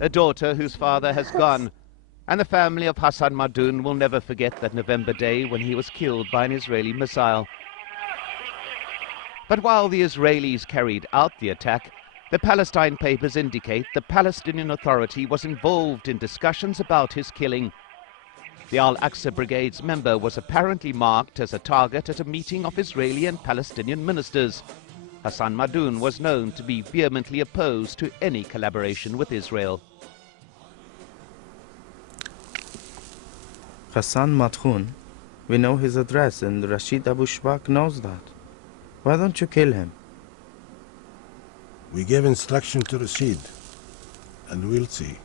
a daughter whose father has gone, and the family of al-Madhoun will never forget that November day when he was killed by an Israeli missile. But while the Israelis carried out the attack, the Palestine papers indicate the Palestinian Authority was involved in discussions about his killing. The Al-Aqsa Brigade's member was apparently marked as a target at a meeting of Israeli and Palestinian ministers. al-Madhoun was known to be vehemently opposed to any collaboration with Israel. al-Madhoun, we know his address and Rashid Abu Shbak knows that. Why don't you kill him? We gave instruction to Rashid, and we'll see.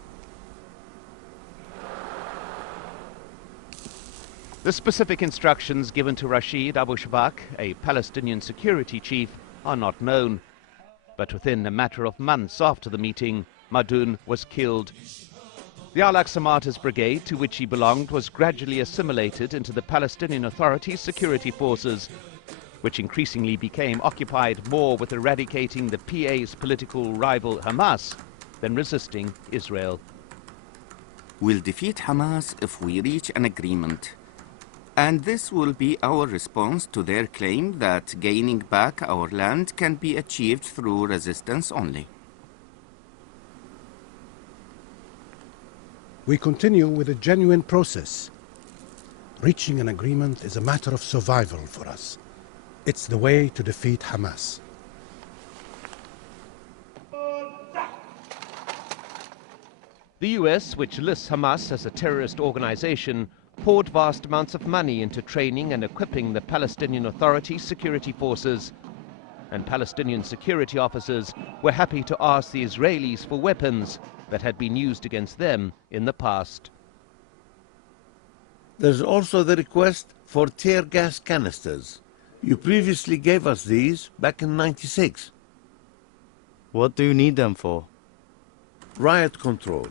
The specific instructions given to Rashid Abu Shbak, a Palestinian security chief, are not known. But within a matter of months after the meeting, Madhoun was killed. The Al-Aqsa Martyrs Brigade, to which he belonged, was gradually assimilated into the Palestinian Authority's security forces, which increasingly became occupied more with eradicating the PA's political rival Hamas than resisting Israel. We'll defeat Hamas if we reach an agreement. And this will be our response to their claim that gaining back our land can be achieved through resistance only. We continue with a genuine process. Reaching an agreement is a matter of survival for us. It's the way to defeat Hamas. The US, which lists Hamas as a terrorist organization, poured vast amounts of money into training and equipping the Palestinian Authority's security forces. And Palestinian security officers were happy to ask the Israelis for weapons that had been used against them in the past. There's also the request for tear gas canisters. You previously gave us these back in '96. What do you need them for? Riot control.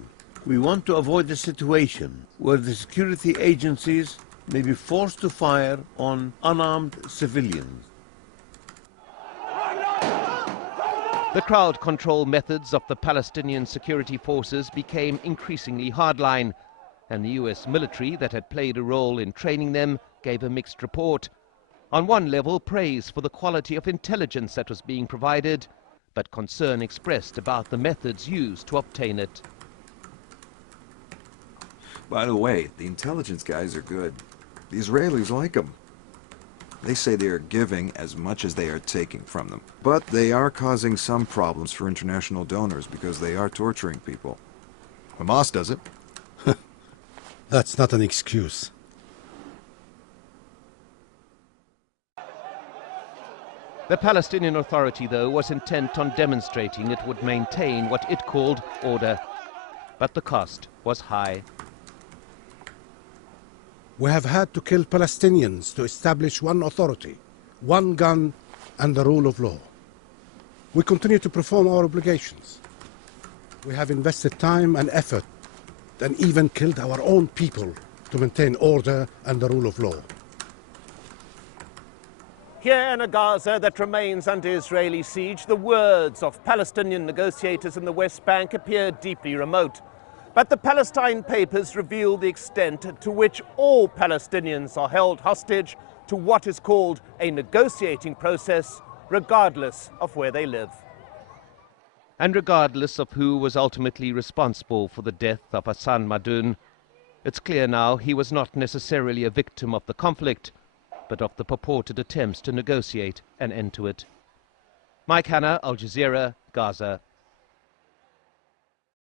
We want to avoid a situation where the security agencies may be forced to fire on unarmed civilians. The crowd control methods of the Palestinian security forces became increasingly hardline, and the US military that had played a role in training them gave a mixed report. On one level, praise for the quality of intelligence that was being provided, but concern expressed about the methods used to obtain it. By the way, the intelligence guys are good. The Israelis like them. They say they are giving as much as they are taking from them. But they are causing some problems for international donors because they are torturing people. Hamas does it. That's not an excuse. The Palestinian Authority, though, was intent on demonstrating it would maintain what it called order. But the cost was high. We have had to kill Palestinians to establish one authority, one gun, and the rule of law. We continue to perform our obligations. We have invested time and effort and even killed our own people to maintain order and the rule of law. Here in a Gaza that remains under Israeli siege, the words of Palestinian negotiators in the West Bank appear deeply remote. But the Palestine papers reveal the extent to which all Palestinians are held hostage to what is called a negotiating process, regardless of where they live. And regardless of who was ultimately responsible for the death of al-Madhoun, it's clear now he was not necessarily a victim of the conflict, but of the purported attempts to negotiate an end to it. Mike Hanna, Al Jazeera, Gaza.